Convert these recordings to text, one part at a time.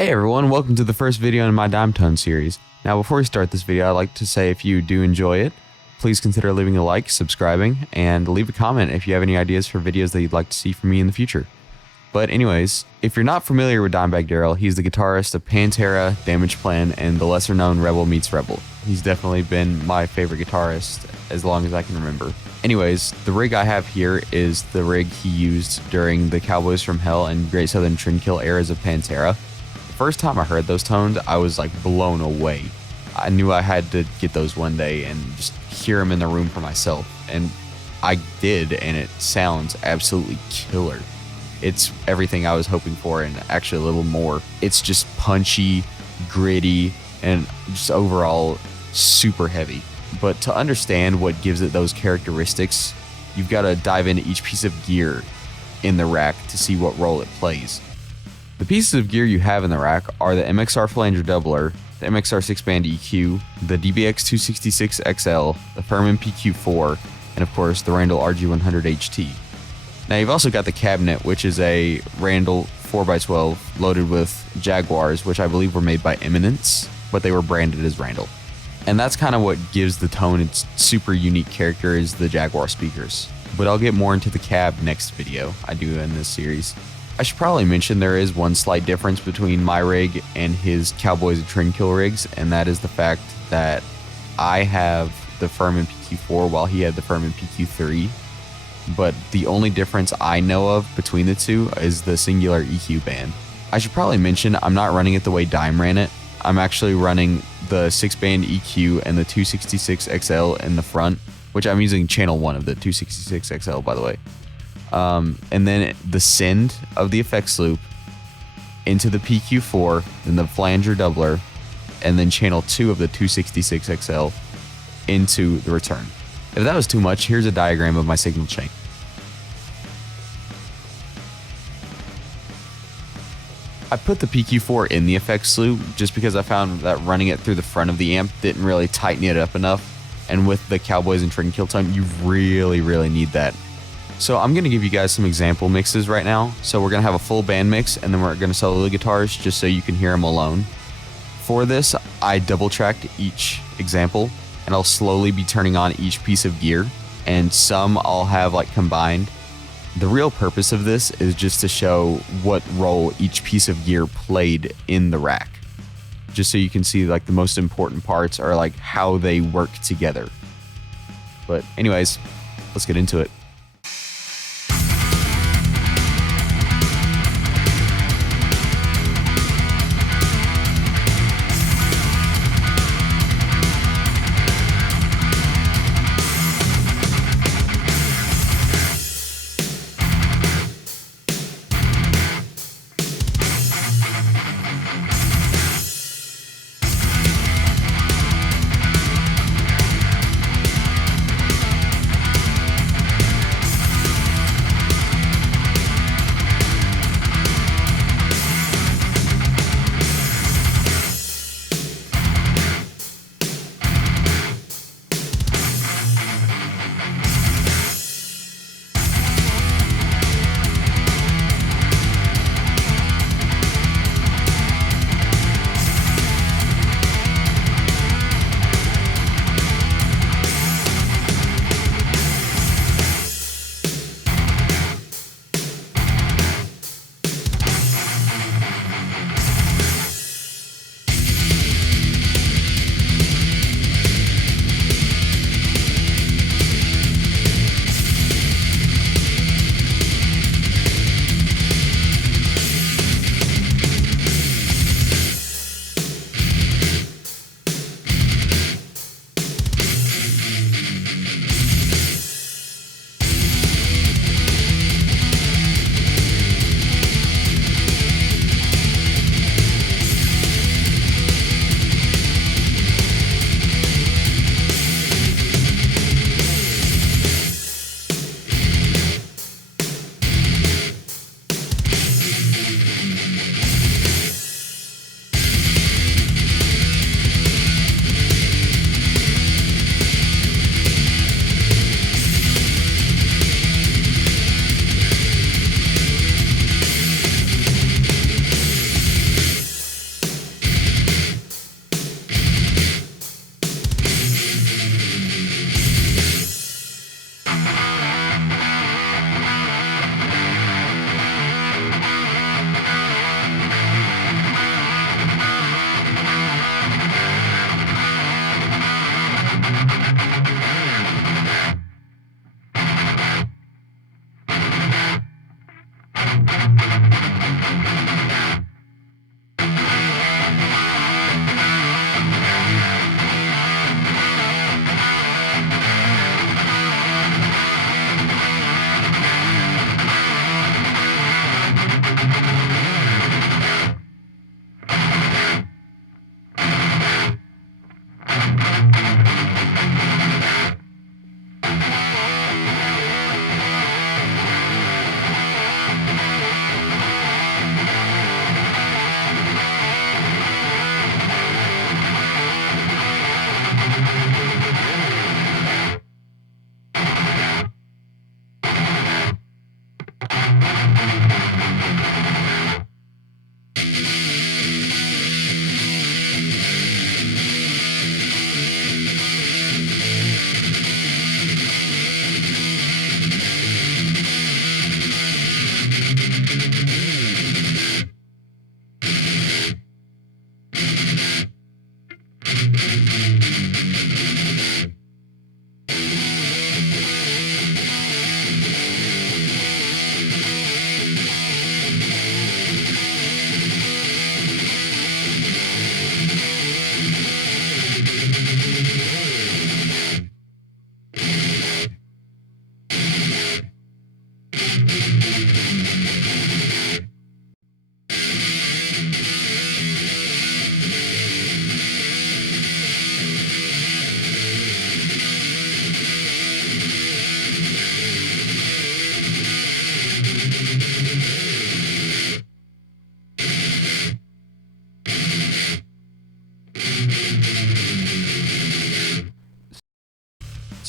Hey everyone, welcome to the first video in my Dime Ton series. Now before we start this video, I'd like to say if you do enjoy it, please consider leaving a like, subscribing, and leave a comment if you have any ideas for videos that you'd like to see from me in the future. But anyways, if you're not familiar with Dimebag Daryl, he's the guitarist of Pantera, Damageplan, and the lesser known Rebel Meets Rebel. He's definitely been my favorite guitarist as long as I can remember. Anyways, the rig I have here is the rig he used during the Cowboys from Hell and Great Southern Trendkill eras of Pantera. First time I heard those tones, I was like blown away. I knew I had to get those one day and just hear them in the room for myself. And I did, and it sounds absolutely killer. It's everything I was hoping for and actually a little more. It's just punchy, gritty, and just overall super heavy. But to understand what gives it those characteristics, you've got to dive into each piece of gear in the rack to see what role it plays. The pieces of gear you have in the rack are the MXR Flanger Doubler, the MXR 6-band EQ, the DBX266XL, the Furman PQ4, and of course the Randall RG100HT. Now you've also got the cabinet, which is a Randall 4x12 loaded with Jaguars, which I believe were made by Eminence, but they were branded as Randall. And that's kind of what gives the tone its super unique character is the Jaguar speakers. But I'll get more into the cab next video I do in this series. I should probably mention there is one slight difference between my rig and his Cowboys and Trendkill rigs, and that is the fact that I have the Furman PQ4 while he had the Furman PQ3. But the only difference I know of between the two is the singular EQ band. I should probably mention I'm not running it the way Dime ran it. I'm actually running the 6-band EQ and the 266XL in the front, which I'm using channel 1 of the 266XL, by the way. And then the send of the effects loop into the PQ4, then the Flanger Doubler, and then channel 2 of the 266XL into the return. If that was too much, here's a diagram of my signal chain. I put the PQ4 in the effects loop just because I found that running it through the front of the amp didn't really tighten it up enough. And with the Cowboys and Trendkill tone, you really need that. So I'm going to give you guys some example mixes right now. So we're going to have a full band mix and then we're going to solo the guitars just so you can hear them alone. For this, I double tracked each example and I'll slowly be turning on each piece of gear, and some I'll have like combined. The real purpose of this is just to show what role each piece of gear played in the rack. Just so you can see like the most important parts are like how they work together. But anyways, let's get into it.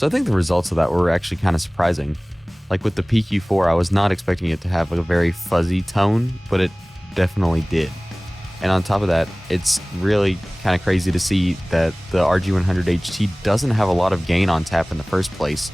So I think the results of that were actually kind of surprising. Like with the PQ4, I was not expecting it to have a very fuzzy tone, but it definitely did. And on top of that, it's really kind of crazy to see that the RG100HT doesn't have a lot of gain on tap in the first place.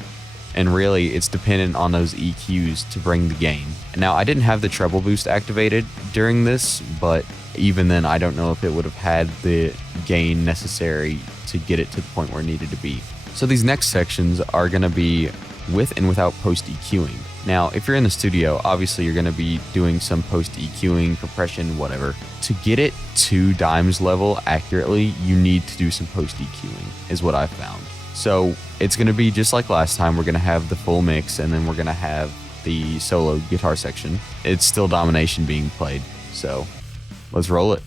And really, it's dependent on those EQs to bring the gain. And now, I didn't have the treble boost activated during this, but even then, I don't know if it would have had the gain necessary to get it to the point where it needed to be. So these next sections are going to be with and without post EQing. Now, if you're in the studio, obviously you're going to be doing some post EQing, compression, whatever. To get it to Dime's level accurately, you need to do some post EQing, is what I've found. So it's going to be just like last time. We're going to have the full mix, and then we're going to have the solo guitar section. It's still Domination being played, so let's roll it.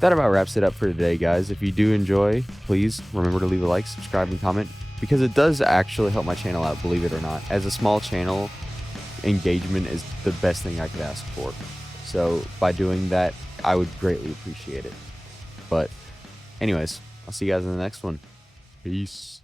That about wraps it up for today, guys. If you do enjoy, please remember to leave a like, subscribe, and comment, because it does actually help my channel out, believe it or not. As a small channel, engagement is the best thing I could ask for. So by doing that, I would greatly appreciate it. But anyways, I'll see you guys in the next one. Peace.